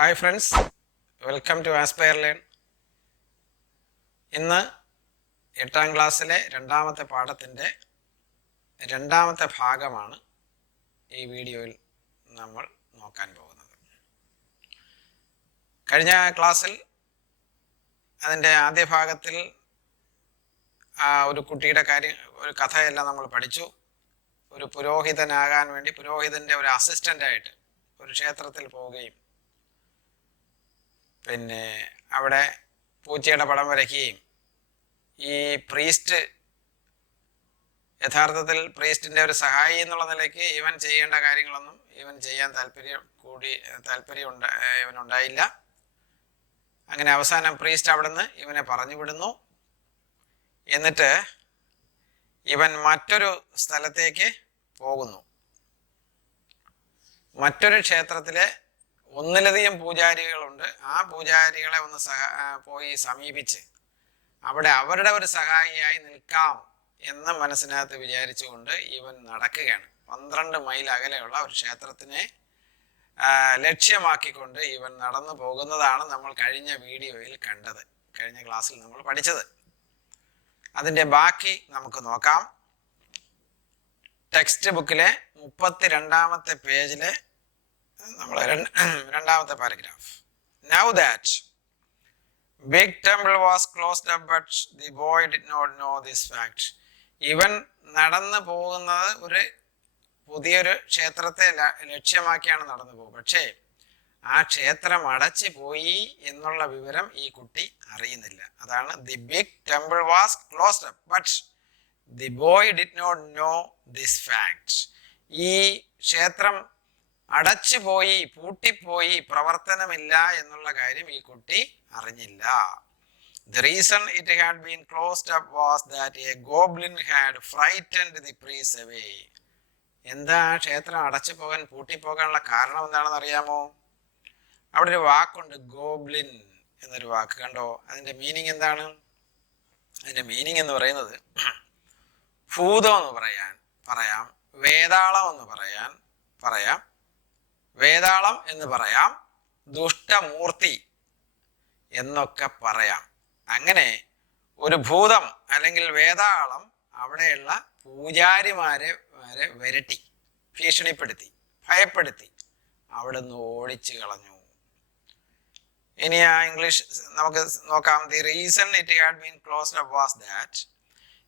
Hi friends, welcome to Aspire Learn. ഇന്ന് 8ാം ക്ലാസ്സിലെ രണ്ടാമത്തെ പാഠത്തിൻ്റെ രണ്ടാമത്തെ ഭാഗമാണ് ഈ വീഡിയോയിൽ നമ്മൾ നോക്കാൻ പോകുന്നത്. കഴിഞ്ഞ ക്ലാസ്സിൽ അതിൻ്റെ ആദ്യ ഭാഗത്തിൽ ഒരു കുട്ടിയുടെ ഒരു കഥയെല്ലാം നമ്മൾ പഠിച്ചു. ഒരു പുരോഹിതനാകാൻ വേണ്ടി പുരോഹിതൻ്റെ ഒരു അസിസ്റ്റൻ്റായിട്ട് ഒരു ക്ഷേത്രത്തിൽ പോവുകയും പിന്നെ അവിടെ പൂച്ചയുടെ പടം വരയ്ക്കുകയും ഈ പ്രീസ്റ്റ് യഥാർത്ഥത്തിൽ പ്രീസ്റ്റിൻ്റെ ഒരു സഹായി എന്നുള്ള നിലയ്ക്ക് ഇവൻ ചെയ്യേണ്ട കാര്യങ്ങളൊന്നും ഇവൻ ചെയ്യാൻ താല്പര്യം ഇവനുണ്ടായില്ല. അങ്ങനെ അവസാനം പ്രീസ്റ്റ് അവിടെ നിന്ന് ഇവനെ പറഞ്ഞു വിടുന്നു. എന്നിട്ട് ഇവൻ മറ്റൊരു സ്ഥലത്തേക്ക് പോകുന്നു. മറ്റൊരു ക്ഷേത്രത്തിലെ ഒന്നിലധികം പൂജാരികളുണ്ട്. ആ പൂജാരികളെ ഒന്ന് പോയി സമീപിച്ച് അവിടെ അവരുടെ ഒരു സഹായിയായി നിൽക്കാം എന്ന മനസ്സിനകത്ത് വിചാരിച്ചുകൊണ്ട് ഇവൻ നടക്കുകയാണ്. 12 മൈൽ അകലെയുള്ള ഒരു ക്ഷേത്രത്തിനെ ലക്ഷ്യമാക്കിക്കൊണ്ട് ഇവൻ നടന്നു പോകുന്നതാണ് നമ്മൾ കഴിഞ്ഞ വീഡിയോയിൽ കണ്ടത്, കഴിഞ്ഞ ക്ലാസ്സിൽ നമ്മൾ പഠിച്ചത്. അതിൻ്റെ ബാക്കി നമുക്ക് നോക്കാം. ടെക്സ്റ്റ് ബുക്കിലെ 32ാമത്തെ പേജിലെ നമ്മളെ രണ്ടാമത്തെ paragraph. Now that big temple was closed up, but the boy did not know this fact. ഇവൻ നടന്നു പോകുന്നത് ഒരു പുതിയൊരു ക്ഷേത്രത്തെ ലക്ഷ്യമാക്കിയാണ് നടന്നു പോകുക. പക്ഷേ ആ ക്ഷേത്രം അടച്ചു പോയി എന്നുള്ള വിവരം ഈ കുട്ടി അറിയുന്നില്ല. അതാണ് the big temple was closed up, but the boy did not know this fact. ഈ ക്ഷേത്രം അടച്ചുപോയി, പൂട്ടിപ്പോയി, പ്രവർത്തനമില്ല എന്നുള്ള കാര്യം ഈ കുട്ടി അറിഞ്ഞില്ല. The reason it had been closed up was that a goblin had frightened the priest away. എന്താ ക്ഷേത്രം അടച്ചു പോകാൻ, പൂട്ടിപ്പോകാനുള്ള കാരണം എന്താണെന്ന് അറിയാമോ? അവിടെ ഒരു വാക്കുണ്ട്, ഗോബ്ലിൻ എന്നൊരു വാക്ക്. കണ്ടോ? അതിൻ്റെ മീനിങ് എന്താണ്? അതിൻ്റെ മീനിങ് എന്ന് പറയുന്നത് ഭൂതം എന്ന് പറയാം, വേതാളം എന്ന് പറയാം, വേതാളം എന്ന് പറയാം, ദുഷ്ടമൂർത്തി എന്നൊക്കെ പറയാം. അങ്ങനെ ഒരു ഭൂതം അല്ലെങ്കിൽ വേതാളം അവിടെയുള്ള പൂജാരിമാരെ വിരട്ടി, ഭീഷണിപ്പെടുത്തി, ഭയപ്പെടുത്തി അവിടെ നിന്ന് ഓടിച്ചു കളഞ്ഞു. ഇനി ആ ഇംഗ്ലീഷ് നമുക്ക് നോക്കാം. The reason it had been closed up was that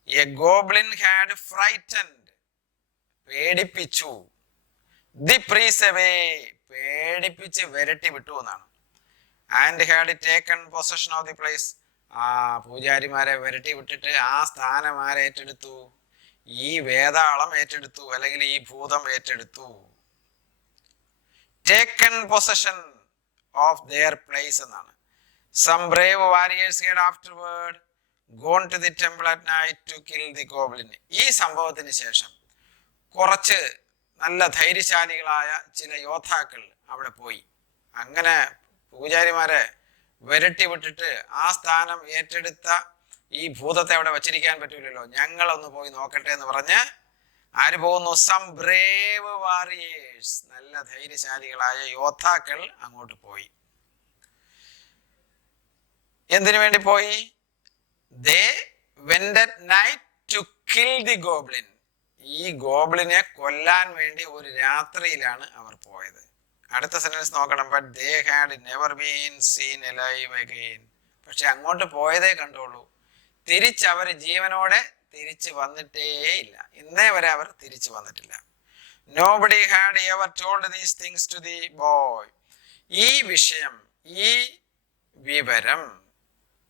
a goblin had frightened, പേടിപ്പിച്ചു, ദി പ്രീസ്റ്റ് അവേ, പേടിപ്പിച്ച് വിരട്ടി വിട്ടു എന്നാണ്. And had taken possession of the place, ആ പൂജാരിമാരെ വിരട്ടി വിട്ടിട്ട് ആ സ്ഥാനം ആരേറ്റെടുത്തു? ഈ വേതാളം ഏറ്റെടുത്തു, അല്ലെങ്കിൽ ഈ ഭൂതം ഏറ്റെടുത്തു. Taken possession of their place എന്നാണ്. Some brave warriors had afterward gone to the temple at night to kill the goblin. ഈ സംഭവത്തിന് ശേഷം കുറച്ച് നല്ല ധൈര്യശാലികളായ ചില യോദ്ധാക്കൾ അവിടെ പോയി. അങ്ങനെ പൂജാരിമാരെ വിരട്ടി വിട്ടിട്ട് ആ സ്ഥാനം ഏറ്റെടുത്ത ഈ ഭൂതത്തെ അവിടെ വച്ചിരിക്കാൻ പറ്റൂലല്ലോ, ഞങ്ങളൊന്ന് പോയി നോക്കട്ടെ എന്ന് പറഞ്ഞ് ആര് പോകുന്നു? സം ബ്രേവ് വാരിയേഴ്സ്, നല്ല ധൈര്യശാലികളായ യോദ്ധാക്കൾ അങ്ങോട്ട് പോയി. എന്തിനു വേണ്ടി പോയി? They went at night to kill the goblin. ഈ ഗോബ്ലിനെ കൊല്ലാൻ വേണ്ടി ഒരു രാത്രിയിലാണ് അവർ പോയത്. അടുത്ത സെന്റൻസ് നോക്കണം. But they had never been seen alive again. പക്ഷെ അങ്ങോട്ട് പോയതേ കണ്ടോളൂ, തിരിച്ചവർ ജീവനോടെ തിരിച്ചു വന്നിട്ടേ ഇല്ല. ഇന്നേ വരെ അവർ തിരിച്ചു വന്നിട്ടില്ല. Nobody had ever told these things to the boy. ഈ വിഷയം, ഈ വിവരം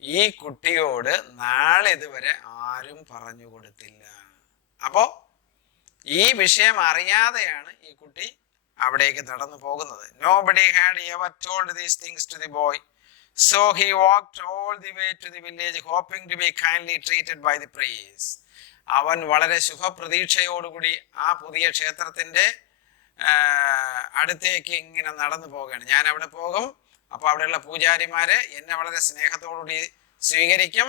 ഈ കുട്ടിയോട് നാളെ ഇതുവരെ ആരും പറഞ്ഞു കൊടുത്തില്ല. അപ്പോ ഈ വിഷയം അറിയാതെയാണ് ഈ കുട്ടി അവിടേക്ക് നടന്നു പോകുന്നത്. Nobody had ever told these things to the boy. So he walked all the way to the village, hoping to be kindly treated by the priest. അവൻ വളരെ ശുഭപ്രതീക്ഷയോടുകൂടി ആ പുതിയ ക്ഷേത്രത്തിന്റെ അടുത്തേക്ക് ഇങ്ങനെ നടന്നു പോവുകയാണ്. ഞാൻ അവിടെ പോകും, അപ്പോൾ അവിടെയുള്ള പൂജാരിമാരെ എന്നെ വളരെ സ്നേഹത്തോടുകൂടി സ്വീകരിക്കും,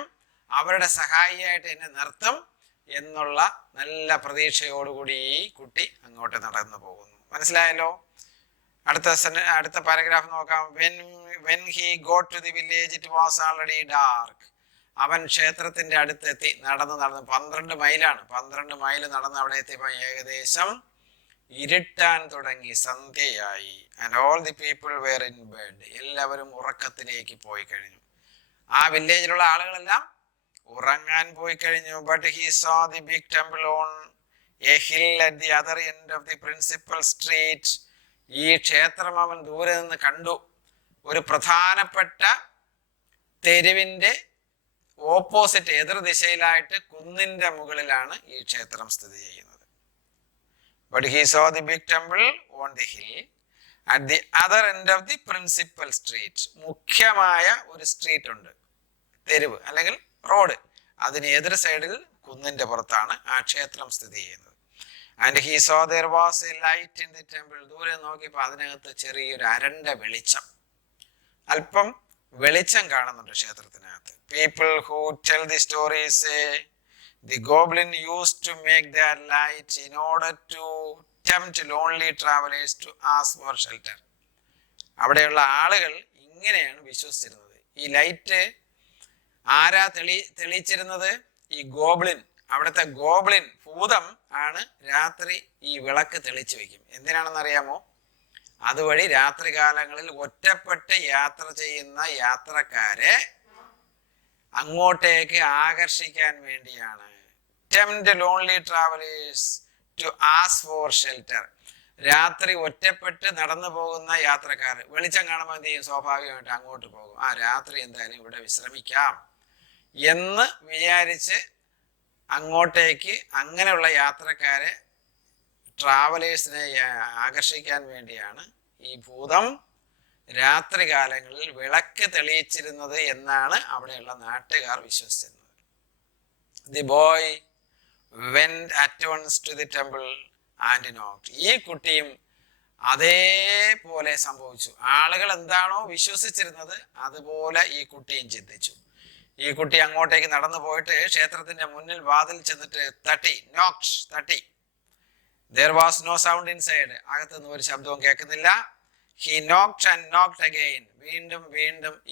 അവരുടെ സഹായിയായിട്ട് എന്നെ നിർത്തും എന്നുള്ള നല്ല പ്രതീക്ഷയോടുകൂടി ഈ കുട്ടി അങ്ങോട്ട് നടന്നു പോകുന്നു. മനസ്സിലായല്ലോ? അടുത്ത പാരഗ്രാഫ് നോക്കാം. when he got to the village it was already dark. അവൻ ക്ഷേത്രത്തിന്റെ അടുത്തെത്തി. നടന്ന് 12 മൈലാണ്. 12 മൈൽ നടന്ന് അവിടെ എത്തിയപ്പോൾ ഏകദേശം ഇരുട്ടാൻ തുടങ്ങി, സന്ധ്യയായി. and all the people were in bed. എല്ലാവരും ഉറക്കത്തിലേക്ക് പോയി കഴിഞ്ഞു. ആ വില്ലേജിലുള്ള ആളുകളെല്ലാം ഉറങ്ങാൻ പോയി കഴിഞ്ഞു. but he saw the big temple on a hill at the other end of the principal street. ഈ ക്ഷേത്രം അവൻ ദൂരെ നിന്ന് കണ്ടു. ഒരു പ്രധാനപ്പെട്ട തെരുവിന്റെ ഓപ്പോസിറ്റ് എതിർദിശയിലായിട്ട് കുന്നിന്റെ മുകളിലാണ് ഈ ക്ഷേത്രം സ്ഥിതി ചെയ്യുന്നത്. But he saw the big temple on the hill at the other end of the principal street. മുഖ്യമായ ഒരു സ്ട്രീറ്റ് ഉണ്ട്, തെരുവ് അല്ലെങ്കിൽ റോഡ്. അതിന് എതിർ സൈഡിൽ കുന്നിന്റെ പുറത്താണ് ആ ക്ഷേത്രം സ്ഥിതി ചെയ്യുന്നത്. And he saw there was a light in the temple. ദൂരെ നോക്കിയപ്പോൾ അതിനകത്ത് ചെറിയൊരു അരണ്ട വെളിച്ചം, അല്പം വെളിച്ചം കാണുന്നുണ്ട് ക്ഷേത്രത്തിനകത്ത്. People who tell the story say the goblin used to make their light in order to tempt lonely travelers to ask for shelter. അവിടെയുള്ള ആളുകൾ ഇങ്ങനെയാണ് വിശ്വസിച്ചിരുന്നത്. ഈ ലൈറ്റ് ആരാ തെളിയിച്ചിരുന്നത്? ഈ ഗോബ്ലിൻ, അവിടുത്തെ ഗോബ്ലിൻ ഭൂതം ആണ് രാത്രി ഈ വിളക്ക് തെളിച്ചു വെക്കും. എന്തിനാണെന്നറിയാമോ? അതുവഴി രാത്രികാലങ്ങളിൽ ഒറ്റപ്പെട്ട് യാത്ര ചെയ്യുന്ന യാത്രക്കാരെ അങ്ങോട്ടേക്ക് ആകർഷിക്കാൻ വേണ്ടിയാണ്. tempt lonely travelers to ask for shelter. രാത്രി ഒറ്റപ്പെട്ട് നടന്നു പോകുന്ന യാത്രക്കാർ വെളിച്ചം കാണുമ്പോൾ എന്ത് ചെയ്യും? സ്വാഭാവികമായിട്ട് അങ്ങോട്ട് പോകും. ആ രാത്രി എന്തായാലും ഇവിടെ വിശ്രമിക്കാം എന്ന് വിചാരിച്ച് അങ്ങോട്ടേക്ക് അങ്ങനെയുള്ള യാത്രക്കാരെ, ട്രാവലേഴ്സിനെ ആകർഷിക്കാൻ വേണ്ടിയാണ് ഈ ഭൂതം രാത്രികാലങ്ങളിൽ വിളക്ക് തെളിയിച്ചിരുന്നത് എന്നാണ് അവിടെയുള്ള നാട്ടുകാർ വിശ്വസിച്ചിരുന്നത്. The boy went at once to the temple and knocked. ഈ കുട്ടിയും അതേപോലെ സംഭവിച്ചു. ആളുകൾ എന്താണോ വിശ്വസിച്ചിരുന്നത് അതുപോലെ ഈ കുട്ടിയും ചിന്തിച്ചു. ഈ കുട്ടി അങ്ങോട്ടേക്ക് നടന്നു പോയിട്ട് ക്ഷേത്രത്തിന്റെ മുന്നിൽ വാതിൽ ചെന്നിട്ട് തട്ടി. There was no sound inside. അകത്തുനിന്ന് ഒരു ശബ്ദവും കേൾക്കുന്നില്ല. He knocked and knocked again. വീണ്ടും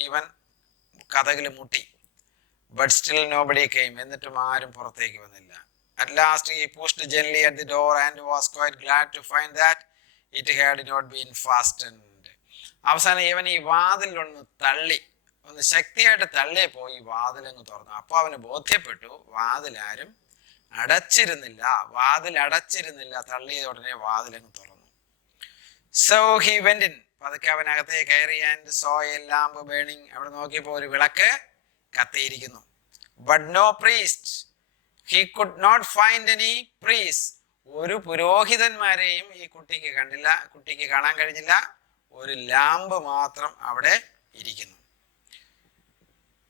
ഇവൻ കതകിൽ മുട്ടി. But still nobody came. എന്നിട്ടും ആരും പുറത്തേക്ക് വന്നില്ല. At last he pushed gently at the door and was quite glad to find that it had not been fastened. അവസാനം ഇവൻ ഈ വാതിലൊന്ന് തള്ളി, ഒന്ന് ശക്തിയായിട്ട് തള്ളിയപ്പോൾ ഈ വാതിലങ്ങ് തുറന്നു. അപ്പോൾ അവന് ബോധ്യപ്പെട്ടു വാതിലാരും അടച്ചിരുന്നില്ല. തള്ളിയ ഉടനെ വാതിലങ്ങ് തുറന്നു. So he went in. പതുക്കെ അവനകത്തെ കയറി and saw a lamp burning. അവിടെ നോക്കിയപ്പോൾ ഒരു വിളക്ക് കത്തിയിരിക്കുന്നു. But no priest. He could not find any priest. ഒരു പുരോഹിതന്മാരെയും ഈ കുട്ടിക്ക് കാണാൻ കഴിഞ്ഞില്ല. ഒരു ലാമ്പ് മാത്രം അവിടെ ഇരിക്കുന്നു.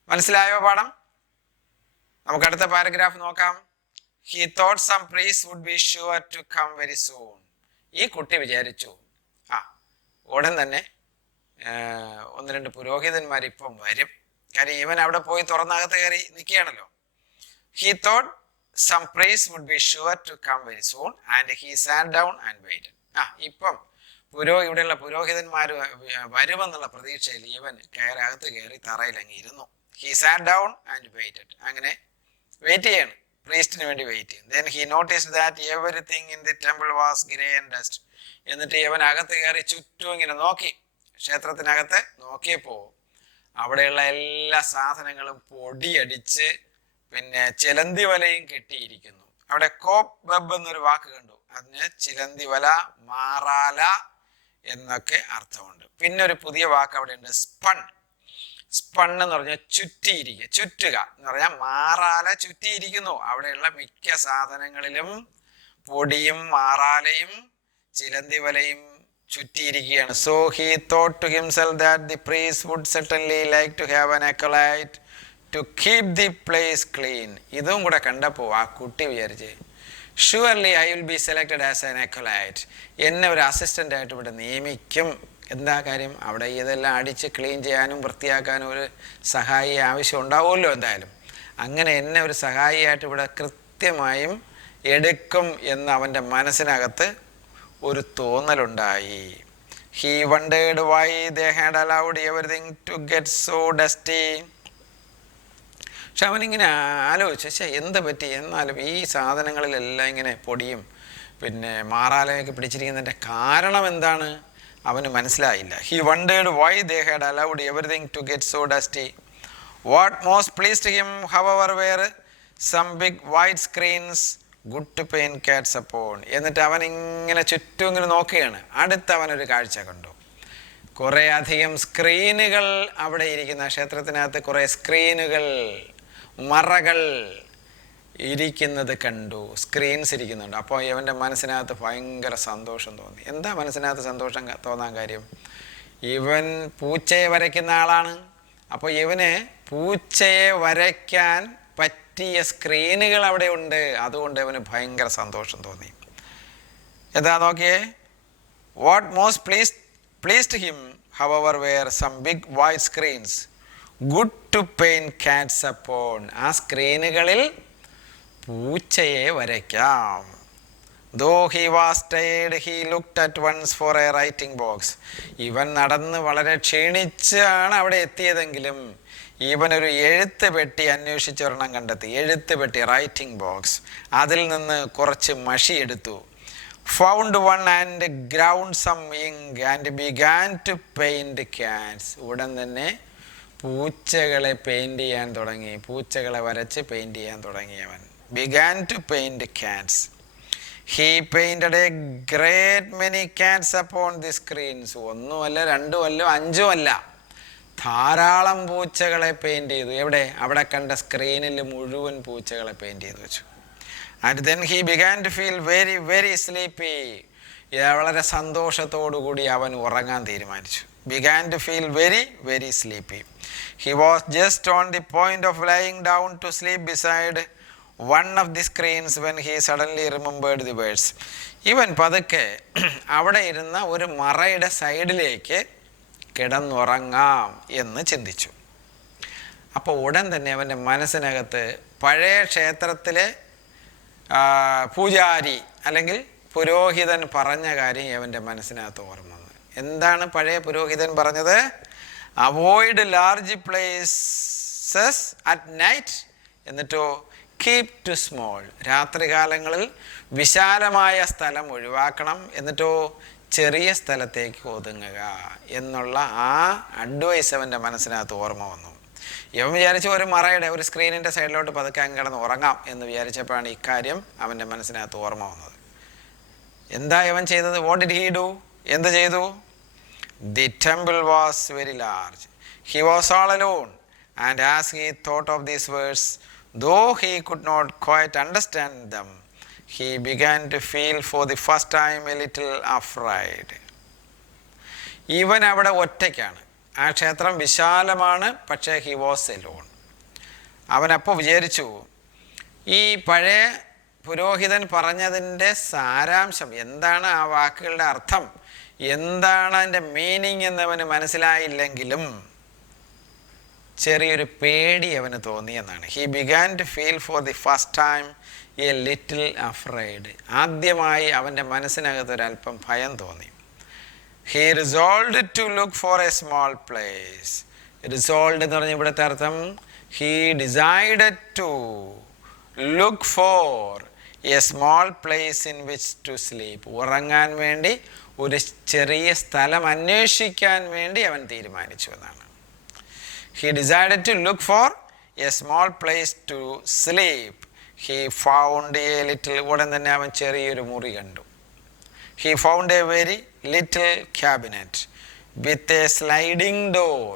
മനസ്സിലായോ പാഠം? നമുക്ക് അടുത്ത പാരഗ്രാഫ് നോക്കാം. He thought some priest would be sure to come very soon. ഈ കുട്ടി വിചാരിച്ചു ഉടൻ തന്നെ 1-2 പുരോഹിതന്മാർ ഇപ്പം വരും. കാര്യം ഇവൻ അവിടെ പോയി തുറന്നകത്ത് കയറി നിൽക്കുകയാണല്ലോ. He thought some priest would be sure to come very soon and he sat down and waited. ഇപ്പം ഇവിടെയുള്ള പുരോഹിതന്മാർ വരുമെന്നുള്ള പ്രതീക്ഷയിൽ ഇവൻ അകത്ത് കയറി തറയിലങ്ങി ഇരുന്നു. He sat down and waited. അങ്ങനെ വെയിറ്റ് ചെയ്യാണ്, പ്രീസ്റ്റിന് വേണ്ടി വെയിറ്റ് ചെയ്യും. Then he noticed that everything in the temple was grey and dust. എന്നിട്ട് ഇവൻ അകത്ത് കയറി ചുറ്റും ഇങ്ങനെ നോക്കി. ക്ഷേത്രത്തിനകത്ത് നോക്കിയപ്പോൾ അവിടെയുള്ള എല്ലാ സാധനങ്ങളും പൊടിയടിച്ച് പിന്നെ ചിലന്തി വലയും കെട്ടിയിരിക്കുന്നു. അവിടെ കോപ്പ് വെബ് എന്നൊരു വാക്ക് കണ്ടു. അതിന് ചിലന്തി വല, മാറാല എന്നൊക്കെ അർത്ഥമുണ്ട്. പിന്നെ ഒരു പുതിയ വാക്ക് അവിടെ ഉണ്ട്, സ്പൺ എന്ന് പറഞ്ഞാൽ ചുറ്റുക എന്ന് പറഞ്ഞാൽ മാറാല ചുറ്റിയിരിക്കുന്നു. അവിടെയുള്ള മിക്ക സാധനങ്ങളിലും പൊടിയും മാറാലയും ചിലന്തി വലയും ചുറ്റിയിരിക്കുകയാണ്. So he thought to himself that the priest would certainly like to have an acolyte to keep the place clean. ഇതും കൂടെ കണ്ടപ്പോൾ ആ കുട്ടി വിചാരിച്ച് surely I will be selected as an acolyte. എന്നെ ഒരു അസിസ്റ്റന്റ് ആയിട്ട് ഇവിടെ നിയമിക്കും. എന്താ കാര്യം? അവിടെ ഇതെല്ലാം അടിച്ച് ക്ലീൻ ചെയ്യാനും വൃത്തിയാക്കാനും ഒരു സഹായി ആവശ്യം ഉണ്ടാവുമല്ലോ എന്തായാലും. അങ്ങനെ എന്നെ ഒരു സഹായിയായിട്ട് ഇവിടെ കൃത്യമായും എടുക്കും എന്ന് അവൻ്റെ മനസ്സിനകത്ത് ഒരു തോന്നലുണ്ടായി. He wondered why they had allowed everything to get so dusty. പക്ഷെ അവനിങ്ങനെ ആലോചിച്ചു, എന്ത് പറ്റി, എന്നാലും ഈ സാധനങ്ങളിലെല്ലാം ഇങ്ങനെ പൊടിയും പിന്നെ മാറാലയൊക്കെ പിടിച്ചിരിക്കുന്നതിൻ്റെ കാരണം എന്താണ് അവന് മനസ്സിലായില്ല. He wondered why they had allowed everything to get so dusty. What most pleased him, however, were some big white screens good to paint cats upon. എന്നിട്ട് അവൻ ഇങ്ങനെ ചുറ്റും ഇങ്ങനെ നോക്കുകയാണ്. അടുത്ത് അവനൊരു കാഴ്ച കണ്ടു. കുറേ അധികം സ്ക്രീനുകൾ അവിടെ ഇരിക്കുന്ന, ക്ഷേത്രത്തിനകത്ത് കുറേ സ്ക്രീനുകൾ, മറകൾ ഇരിക്കുന്നത് കണ്ടു, സ്ക്രീൻസ് ഇരിക്കുന്നുണ്ട്. അപ്പോൾ ഇവൻ്റെ മനസ്സിനകത്ത് ഭയങ്കര സന്തോഷം തോന്നി. എന്താ മനസ്സിനകത്ത് സന്തോഷം തോന്നാൻ കാര്യം? ഇവൻ പൂച്ചയെ വരയ്ക്കുന്ന ആളാണ്. അപ്പോൾ ഇവന് പൂച്ചയെ വരയ്ക്കാൻ പറ്റിയ സ്ക്രീനുകൾ അവിടെ ഉണ്ട്. അതുകൊണ്ട് ഇവന് ഭയങ്കര സന്തോഷം തോന്നി. എന്താ നോക്കിയേ. What most pleased him, however, were some big white screens good to paint cats upon. ആ സ്ക്രീനുകളിൽ പൂച്ചയെ വരയ്ക്കാം. Though he was tired, he looked at once for a writing box. ഇവൻ നടന്ന് വളരെ ക്ഷീണിച്ചാണ് അവിടെ എത്തിയതെങ്കിലും ഇവനൊരു എഴുത്ത് പെട്ടി അന്വേഷിച്ചൊരെണ്ണം കണ്ടെത്തി. എഴുത്ത് പെട്ടി, റൈറ്റിംഗ് ബോക്സ്. അതിൽ നിന്ന് കുറച്ച് മഷി എടുത്തു. Found one and ground some ink and began to paint cats. ഉടൻ തന്നെ പൂച്ചകളെ പെയിൻറ് ചെയ്യാൻ തുടങ്ങി. പൂച്ചകളെ വരച്ച് പെയിൻറ് ചെയ്യാൻ തുടങ്ങിയവൻ. Began to paint cats. He painted a great many cats upon the screens. ഒന്നുമല്ല, രണ്ടുമല്ല, അഞ്ചുമല്ല, ധാരാളം പൂച്ചകളെ പെയിൻറ് ചെയ്തു. എവിടെ? അവിടെ കണ്ട സ്ക്രീനിൽ മുഴുവൻ പൂച്ചകളെ പെയിൻറ് ചെയ്തു വെച്ചു. And then he began to feel very, very sleepy. വളരെ സന്തോഷത്തോടുകൂടി അവൻ ഉറങ്ങാൻ തീരുമാനിച്ചു. Began to feel very, very sleepy. He was just on the point of lying down to sleep beside one of the screens when he suddenly remembered the words. ഇവൻ പതുക്കെ അവിടെ ഇരുന്ന ഒരു മറയുടെ സൈഡിലേക്ക് കിടന്നുറങ്ങാം എന്ന് ചിന്തിച്ചു. അപ്പോൾ ഉടൻ തന്നെ അവൻ്റെ മനസ്സിനകത്ത് പഴയ ക്ഷേത്രത്തിലെ പൂജാരി അല്ലെങ്കിൽ പുരോഹിതൻ പറഞ്ഞ കാര്യം അവൻ്റെ മനസ്സിനകത്ത് ഓർമ്മ വന്നു. എന്താണ് പഴയ പുരോഹിതൻ പറഞ്ഞത്? Avoid large places at night, എന്നിട്ടോ കീപ് ടു സ്മോൾ. രാത്രികാലങ്ങളിൽ വിശാലമായ സ്ഥലം ഒഴിവാക്കണം, എന്നിട്ടോ ചെറിയ സ്ഥലത്തേക്ക് ഒതുങ്ങുക എന്നുള്ള ആ അഡ്വൈസ് അവൻ്റെ മനസ്സിനകത്ത് ഓർമ്മ വന്നു. ഇവൻ വിചാരിച്ചു ഒരു മറയുടെ, ഒരു സ്ക്രീനിൻ്റെ സൈഡിലോട്ട് പതുക്കെ അങ്ങ് കിടന്ന് ഉറങ്ങാം എന്ന് വിചാരിച്ചപ്പോഴാണ് ഇക്കാര്യം അവൻ്റെ മനസ്സിനകത്ത് ഓർമ്മ വന്നത്. എന്താ ഇവൻ ചെയ്തത്? What did he do? എന്ത് ചെയ്തു? The temple was very large. He was all alone and as he thought of these words, though he could not quite understand them, he began to feel for the first time a little afraid. ഇവൻ അവിടെ ഒറ്റയ്ക്കാണ്. ആ ക്ഷേത്രം വിശാലമാണ്, പക്ഷേ he was Elon. അവനപ്പോൾ വിചാരിച്ചു, ഈ പഴയ പുരോഹിതൻ പറഞ്ഞതിൻ്റെ സാരാംശം എന്താണ്, ആ വാക്കുകളുടെ അർത്ഥം എന്താണ്, അതിൻ്റെ മീനിങ് എന്നവന് മനസ്സിലായില്ലെങ്കിലും ചെറിയൊരു പേടി അവന് തോന്നിയെന്നാണ്. He began to feel for the first time a little afraid. ആദ്യമായി അവൻ്റെ മനസ്സിനകത്തൊരല്പം ഭയം തോന്നി. He resolved to look for a small place. Resolved എന്ന് പറഞ്ഞ ഇവിടുത്തെ അർത്ഥം he decided to look for a small place in which to sleep. ഉറങ്ങാൻ വേണ്ടി ഒരു ചെറിയ സ്ഥലം അന്വേഷിക്കാൻ വേണ്ടി അവൻ തീരുമാനിച്ചു എന്നാണ്. He decided to look for a small place to sleep. He found a little, ഉടൻ തന്നെ അവൻ ചെറിയൊരു മുറി കണ്ടു. He found a very little cabinet with a sliding door.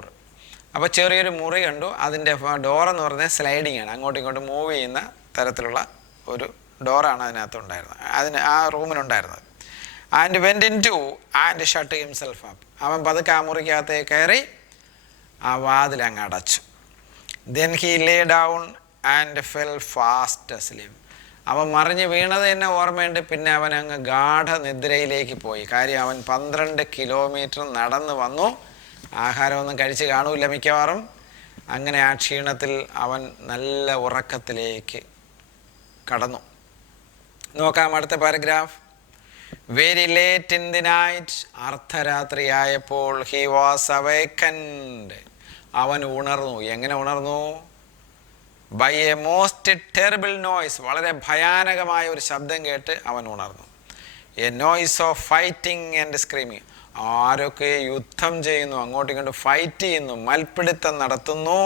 അപ്പോൾ ചെറിയൊരു മുറി കണ്ടു. അതിൻ്റെ ഡോർ എന്ന് പറഞ്ഞാൽ സ്ലൈഡിങ് ആണ്, അങ്ങോട്ടും ഇങ്ങോട്ടും മൂവ് ചെയ്യുന്ന തരത്തിലുള്ള ഒരു ഡോറാണ് അതിനകത്തുണ്ടായിരുന്നത്, ആ റൂമിനുണ്ടായിരുന്നത്. And went in to and shut himself up. അവൻ പതുക്കെ ആ മുറിക്കകത്തേക്ക് കയറി ആ വാതിലങ്ങ് അടച്ചു. Then he lay down and fell fast asleep. അവൻ മറിഞ്ഞ് വീണത് തന്നെ ഓർമ്മയുണ്ട്. പിന്നെ അവൻ അങ്ങ് ഗാഠനിദ്രയിലേക്ക് പോയി. കാര്യം അവൻ 12 കിലോമീറ്റർ നടന്ന് വന്നു. ആഹാരമൊന്നും കഴിച്ച് കാണൂല മിക്കവാറും. അങ്ങനെ ആ ക്ഷീണത്തിൽ അവൻ നല്ല ഉറക്കത്തിലേക്ക് കടന്നു. നോക്കാം അടുത്ത paragraph. Very late in the night, അർദ്ധരാത്രിയായപ്പോൾ ഹി വാസ് അവേക്കൻഡ്, അവൻ ഉണർന്നു. എങ്ങനെ ഉണർന്നു? By a most terrible noise, വളരെ ഭയാനകമായ ഒരു ശബ്ദം കേട്ട് അവൻ ഉണർന്നു. A noise of fighting and screaming, ആരൊക്കെ യുദ്ധം ചെയ്യുന്നു, അങ്ങോട്ടും ഇങ്ങോട്ടും ഫൈറ്റ് ചെയ്യുന്നു, മൽപ്പിടുത്തം നടത്തുന്നു,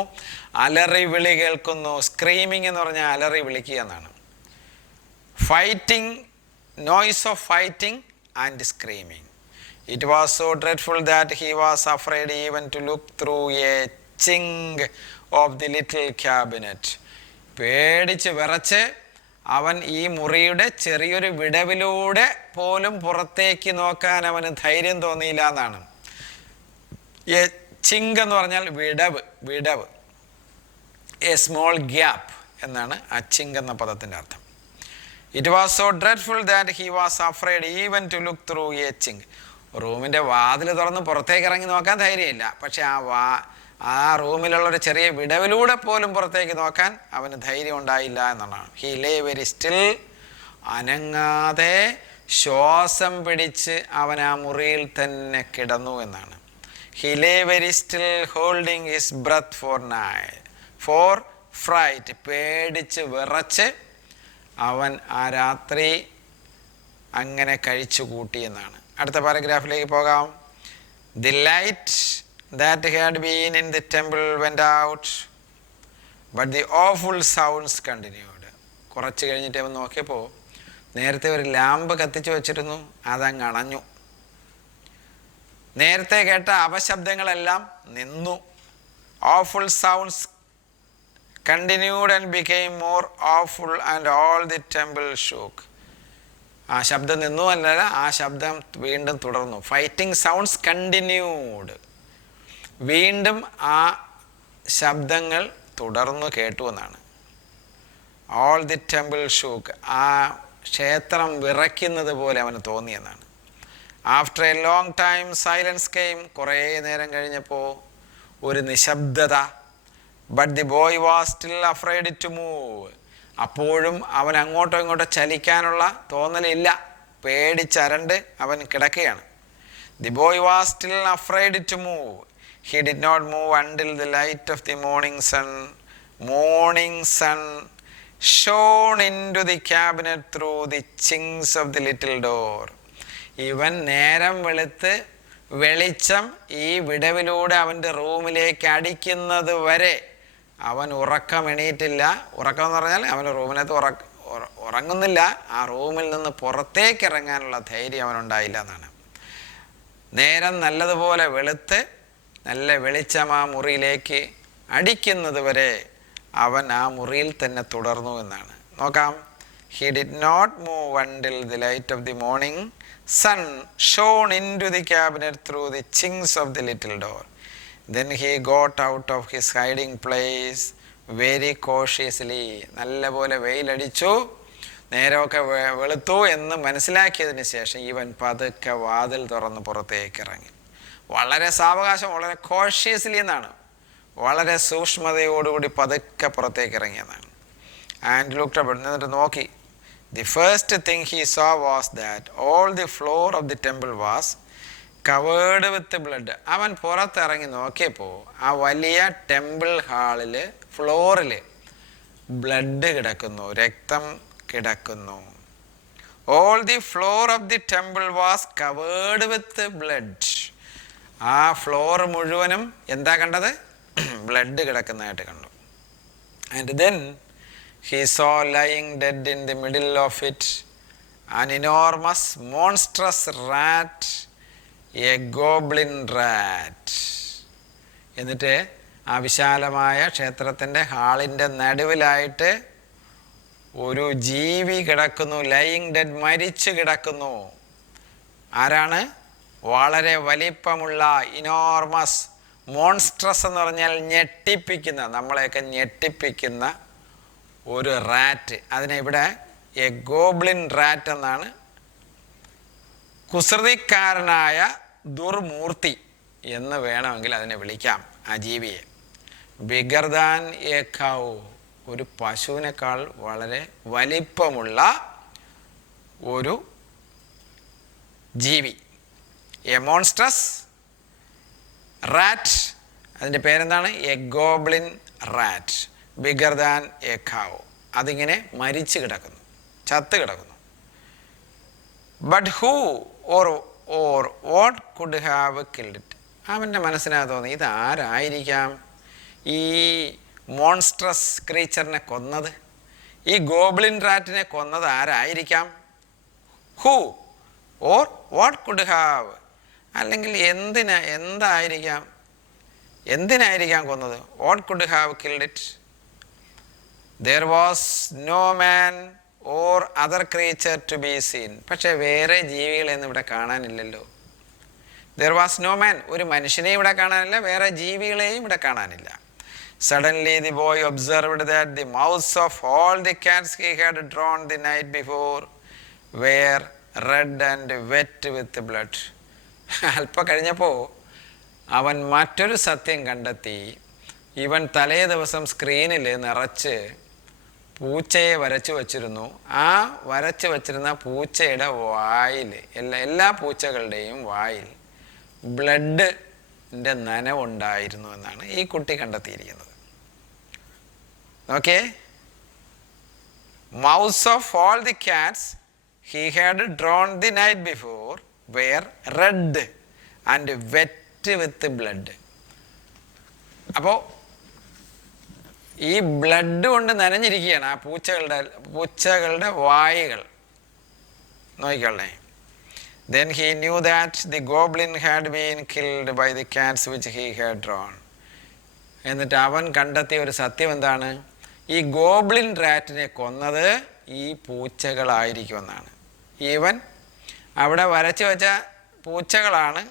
അലറി വിളി കേൾക്കുന്നു. സ്ക്രീമിങ് എന്ന് പറഞ്ഞാൽ അലറി വിളിക്കുക എന്നാണ്. Fighting, noise of fighting and screaming. It was so dreadful that he was afraid even to look through a chink of the little cabinet. പേടിച്ച് വിറച്ച് അവൻ ഈ മുറിയുടെ ചെറിയൊരു വിടവിലൂടെ പോലും പുറത്തേക്ക് നോക്കാൻ അവന് ധൈര്യം തോന്നിയില്ല എന്നാണ്. എ ചിങ്ക് എന്ന് പറഞ്ഞാൽ വിടവ്, വിടവ്. എ സ്മോൾ ഗ്യാപ്പ് എന്നാണ് ആ ചിങ്ക് എന്ന പദത്തിൻ്റെ അർത്ഥം. It was so dreadful that he was afraid even to look through a chink. റൂമിൻ്റെ വാതിൽ തുറന്ന് പുറത്തേക്ക് ഇറങ്ങി നോക്കാൻ ധൈര്യമില്ല, പക്ഷെ ആ റൂമിലുള്ളൊരു ചെറിയ വിടവിലൂടെ പോലും പുറത്തേക്ക് നോക്കാൻ അവന് ധൈര്യം ഉണ്ടായില്ല എന്നാണ്. ഹി ലേ വെരി സ്റ്റിൽ, അനങ്ങാതെ ശ്വാസം പിടിച്ച് അവൻ ആ മുറിയിൽ തന്നെ കിടന്നു എന്നാണ്. He lay very still holding his breath for fright, പേടിച്ച് വിറച്ച് അവൻ ആ രാത്രി അങ്ങനെ കഴിച്ചു കൂട്ടി എന്നാണ്. അടുത്ത പാരഗ്രാഫിലേക്ക് പോകാം. The light that had been in the temple went out, but the awful sounds continued. കുറച്ച് കഴിഞ്ഞിട്ട് അവൻ നോക്കിയപ്പോൾ നേരത്തെ ഒരു ലാമ്പ് കത്തിച്ചു വച്ചിരുന്നു, അതങ്ങ് അണഞ്ഞു. നേരത്തെ കേട്ട അപശബ്ദങ്ങളെല്ലാം നിന്നു. awful sounds continued and became more awful and all the temple shook. ആ ശബ്ദം നിന്നു അല്ല, ആ ശബ്ദം വീണ്ടും തുടർന്നു. ഫൈറ്റിംഗ് സൗണ്ട്സ് കണ്ടിന്യൂഡ്, വീണ്ടും ആ ശബ്ദങ്ങൾ തുടർന്നു കേട്ടു എന്നാണ്. ഓൾ ദി ടെമ്പിൾ ഷൂക്ക്, ആ ക്ഷേത്രം വിറയ്ക്കുന്നത് പോലെ അവന് തോന്നിയെന്നാണ്. After a long time silence came, കുറേ നേരം കഴിഞ്ഞപ്പോൾ ഒരു നിശബ്ദത. But the boy was still afraid to move, അപ്പോഴും അവൻ അങ്ങോട്ടോ ഇങ്ങോട്ടോ ചലിക്കാനുള്ള തോന്നലില്ല, പേടിച്ചരണ്ട് അവൻ കിടക്കുകയാണ്. The boy was still afraid to move. He did not move until the light of the morning sun shone into the cabinet through the chinks of the little door. ഇവൻ നേരം വെളുത്ത് വെളിച്ചം ഈ വിടവിലൂടെ അവൻ്റെ റൂമിലേക്ക് അടിക്കുന്നത് വരെ അവൻ ഉറക്കമെണീറ്റില്ല. ഉറക്കം എന്ന് പറഞ്ഞാൽ അവൻ്റെ റൂമിനകത്ത് ഉറങ്ങുന്നില്ല, ആ റൂമിൽ നിന്ന് പുറത്തേക്ക് ഇറങ്ങാനുള്ള ധൈര്യം അവനുണ്ടായില്ല എന്നാണ്. നേരം നല്ലതുപോലെ വെളുത്ത് നല്ല വെളിച്ചം ആ മുറിയിലേക്ക് അടിക്കുന്നത് വരെ അവൻ ആ മുറിയിൽ തന്നെ തുടർന്നു എന്നാണ്. നോക്കാം. He did not move until the light of the morning sun shone into the cabinet through the chinks of the little door. Then he got out of his hiding place very cautiously. നല്ലപോലെ വെയിലടിച്ചു, നേരമൊക്കെ വെളുത്തു എന്ന് മനസ്സിലാക്കിയതിന് ശേഷം ഇവൻ പതുക്കെ വാതിൽ തുറന്ന് പുറത്തേക്ക് ഇറങ്ങി. വളരെ സാവകാശം, വളരെ കോഷ്യസ്ലി എന്നാണ്, വളരെ സൂക്ഷ്മതയോടുകൂടി പതുക്കെ പുറത്തേക്ക് ഇറങ്ങിയതാണ്. ആൻഡ് ലുക്ക്ഡ് അപ്പ്, എന്നിട്ട് നോക്കി. The first thing he so was that all the floor of the temple was covered with blood. അവൻ പുറത്തിറങ്ങി നോക്കിയപ്പോൾ ആ വലിയ ടെമ്പിൾ ഹാളിൽ ഫ്ലോറിൽ ബ്ലഡ് കിടക്കുന്നു, രക്തം കിടക്കുന്നു. All the floor of the temple was covered with blood. ആ ഫ്ലോർ മുഴുവനും എന്താ കണ്ടത്? ബ്ലഡ് കിടക്കുന്നതായിട്ട് കണ്ടു. And then he so lying dead in the middle of it an enormous monstrous rat, A goblin rat. എന്നിട്ട് ആ വിശാലമായ ക്ഷേത്രത്തിൻ്റെ ഹാളിൻ്റെ നടുവിലായിട്ട് ഒരു ജീവി കിടക്കുന്നു. ലയിങ് ഡെഡ്, മരിച്ചു കിടക്കുന്നു. ആരാണ്? വളരെ വലിപ്പമുള്ള, ഇനോർമസ്. മോൺസ്ട്രസ് എന്ന് പറഞ്ഞാൽ ഞെട്ടിപ്പിക്കുന്ന, നമ്മളെയൊക്കെ ഞെട്ടിപ്പിക്കുന്ന ഒരു റാറ്റ്. അതിനെ ഇവിടെ എ ഗോബ്ലിൻ റാറ്റ് എന്നാണ്. കുസൃതിക്കാരനായ ദുർമൂർത്തി എന്ന് വേണമെങ്കിൽ അതിനെ വിളിക്കാം ആ ജീവിയെ. ബിഗർ ദാൻ എ കൗ, ഒരു പശുവിനേക്കാൾ വളരെ വലിപ്പമുള്ള ഒരു ജീവി. എ മോൺസ്ട്രസ് റാറ്റ്, അതിൻ്റെ പേരെന്താണ്? A goblin rat, bigger than a cow. അതിങ്ങനെ മരിച്ചു കിടക്കുന്നു, ചത്ത് കിടക്കുന്നു. But who or what could have killed it? അവൻ്റെ മനസ്സിനകത്ത് തോന്നി ഇതാരായിരിക്കാം ഈ മോൺസ്ട്രസ് ക്രീച്ചറിനെ കൊന്നത്, ഈ ഗോബ്ലിൻ റാറ്റിനെ കൊന്നത് ആരായിരിക്കാം? Who or what could have, അല്ലെങ്കിൽ എന്തിനായിരിക്കാം കൊന്നത്? What could have killed it? There was no man or other creature to be seen. പക്ഷേ വേറെ ജീവികളെയൊന്നും ഇവിടെ കാണാനില്ലല്ലോ. ദർ വാസ് നോ മാൻ, ഒരു മനുഷ്യനെയും ഇവിടെ കാണാനില്ല, വേറെ ജീവികളെയും ഇവിടെ കാണാനില്ല. Suddenly the boy observed that the mouths of all the cats he had drawn the night before were red and wet with blood. അല്പം കഴിഞ്ഞപ്പോൾ അവൻ മറ്റൊരു സത്യം കണ്ടെത്തി. ഇവൻ തലേ ദിവസം സ്ക്രീനിൽ നിറച്ച് പൂച്ചയെ വരച്ചു വച്ചിരുന്നു. ആ വരച്ചു വച്ചിരുന്ന പൂച്ചയുടെ വായിൽ, എല്ലാ പൂച്ചകളുടെയും വായിൽ ബ്ലഡിൻ്റെ നനവുണ്ടായിരുന്നു എന്നാണ് ഈ കുട്ടി കണ്ടെത്തിയിരിക്കുന്നത്. Okay, mouse of all the Katz he had drawn the night before were red and wet with blood. അപ്പോൾ ഈ ബ്ലഡ് കൊണ്ട് നനഞ്ഞിരിക്കുകയാണ് ആ പൂച്ചകളുടെ വായുകൾ. നോക്കിക്കൊള്ളേ. Then he knew that the goblin had been killed by the cats which he had drawn. എന്നിട്ട് അവൻ കണ്ടെത്തിയ ഒരു സത്യം എന്താണ്? ഈ ഗോബ്ലിൻ റാറ്റിനെ കൊന്നത് ഈ പൂച്ചകളായിരിക്കുമെന്നാണ്. ഈവൻ അവിടെ വരച്ചു വെച്ച പൂച്ചകളാണ്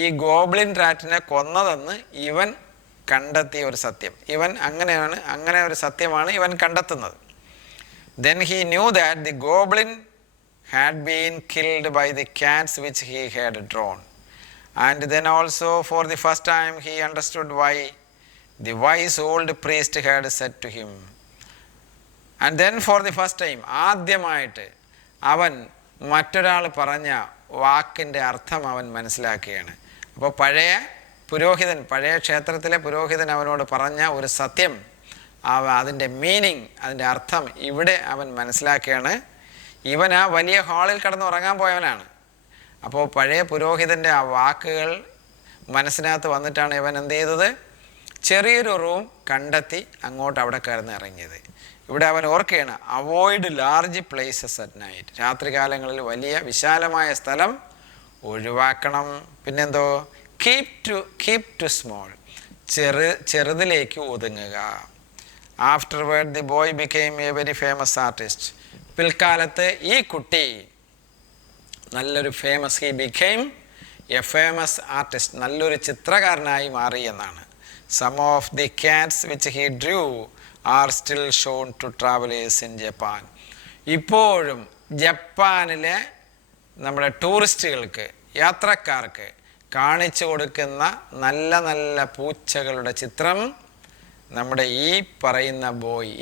ഈ ഗോബ്ലിൻ റാറ്റിനെ കൊന്നതെന്ന് ഇവൻ കണ്ടെത്തിയ ഒരു സത്യം. അങ്ങനെ ഒരു സത്യമാണ് ഇവൻ കണ്ടെത്തുന്നത്. Then he knew that the goblin had been killed by the cats which he had drawn. And then also for the first time he understood why the wise old priest had said to him. And then for the first time, ആദ്യമായിട്ട് അവൻ മറ്റൊരാൾ പറഞ്ഞ വാക്കിൻ്റെ അർത്ഥം അവൻ മനസ്സിലാക്കുകയാണ്. അപ്പോൾ പഴയ ക്ഷേത്രത്തിലെ പുരോഹിതൻ അവനോട് പറഞ്ഞ ഒരു സത്യം, അതിൻ്റെ മീനിങ്, അതിൻ്റെ അർത്ഥം ഇവിടെ അവൻ മനസ്സിലാക്കുകയാണ്. ഇവൻ ആ വലിയ ഹാളിൽ കിടന്ന് ഉറങ്ങാൻ പോയവനാണ്. അപ്പോൾ പഴയ പുരോഹിതൻ്റെ ആ വാക്കുകൾ മനസ്സിനകത്ത് വന്നിട്ടാണ് ഇവൻ എന്ത് ചെയ്തത്? ചെറിയൊരു റൂം കണ്ടെത്തി അങ്ങോട്ട് അവിടെ കയറുന്ന ഇറങ്ങിയത്. ഇവിടെ അവൻ ഓർക്കുകയാണ്, avoid large places at night. രാത്രികാലങ്ങളിൽ വലിയ വിശാലമായ സ്ഥലം ഒഴിവാക്കണം. പിന്നെന്തോ? കീപ് ടു സ്മോൾ, ചെറുതിലേക്ക് ഒതുങ്ങുക. Afterward the boy became a very famous artist. പിൽക്കാലത്ത് ഈ കുട്ടി നല്ലൊരു he became a famous artist, നല്ലൊരു ചിത്രകാരനായി മാറി എന്നാണ്. Some of the cats which he drew are still shown to travelers in Japan. ഇപ്പോഴും ജപ്പാനിലെ നമ്മുടെ ടൂറിസ്റ്റുകൾക്ക്, യാത്രക്കാർക്ക് കാണിച്ചു കൊടുക്കുന്ന നല്ല നല്ല പൂച്ചകളുടെ ചിത്രം നമ്മുടെ ഈ പറയുന്ന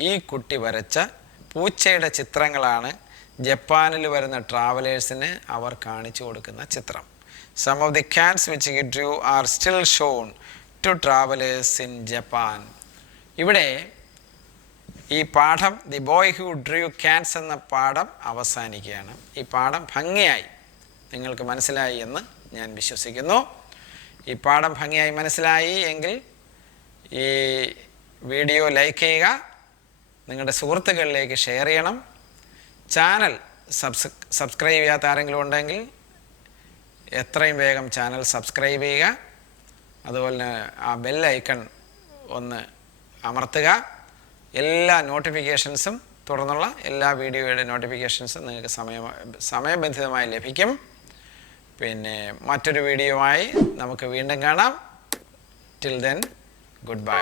ഈ കുട്ടി വരച്ച പൂച്ചയുടെ ചിത്രങ്ങളാണ് ജപ്പാനിൽ വരുന്ന ട്രാവലേഴ്സിന് അവർ കാണിച്ചു കൊടുക്കുന്ന ചിത്രം. Some of the cats which he drew are still shown to travelers in Japan. ഇവിടെ ഈ പാഠം the boy who Drew Katz എന്ന പാഠം അവസാനിക്കുകയാണ്. ഈ പാഠം ഭംഗിയായി നിങ്ങൾക്ക് മനസ്സിലായി എന്ന് ഞാൻ വിശ്വസിക്കുന്നു. ഈ പാഠം ഭംഗിയായി മനസ്സിലായി എങ്കിൽ ഈ വീഡിയോ ലൈക്ക് ചെയ്യുക, നിങ്ങളുടെ സുഹൃത്തുക്കളിലേക്ക് ഷെയർ ചെയ്യണം. ചാനൽ സബ്സ്ക്രൈബ് ചെയ്യാത്ത ആരെങ്കിലും ഉണ്ടെങ്കിൽ എത്രയും വേഗം ചാനൽ സബ്സ്ക്രൈബ് ചെയ്യുക. അതുപോലെ ആ ബെൽ ഐക്കൺ ഒന്ന് അമർത്തുക. എല്ലാ നോട്ടിഫിക്കേഷൻസും, തുടർന്നുള്ള എല്ലാ വീഡിയോയുടെ നോട്ടിഫിക്കേഷൻസും നിങ്ങൾക്ക് സമയബന്ധിതമായി ലഭിക്കും. പിന്നെ മറ്റൊരു വീഡിയോയുമായി നമുക്ക് വീണ്ടും കാണാം. Till then, good bye.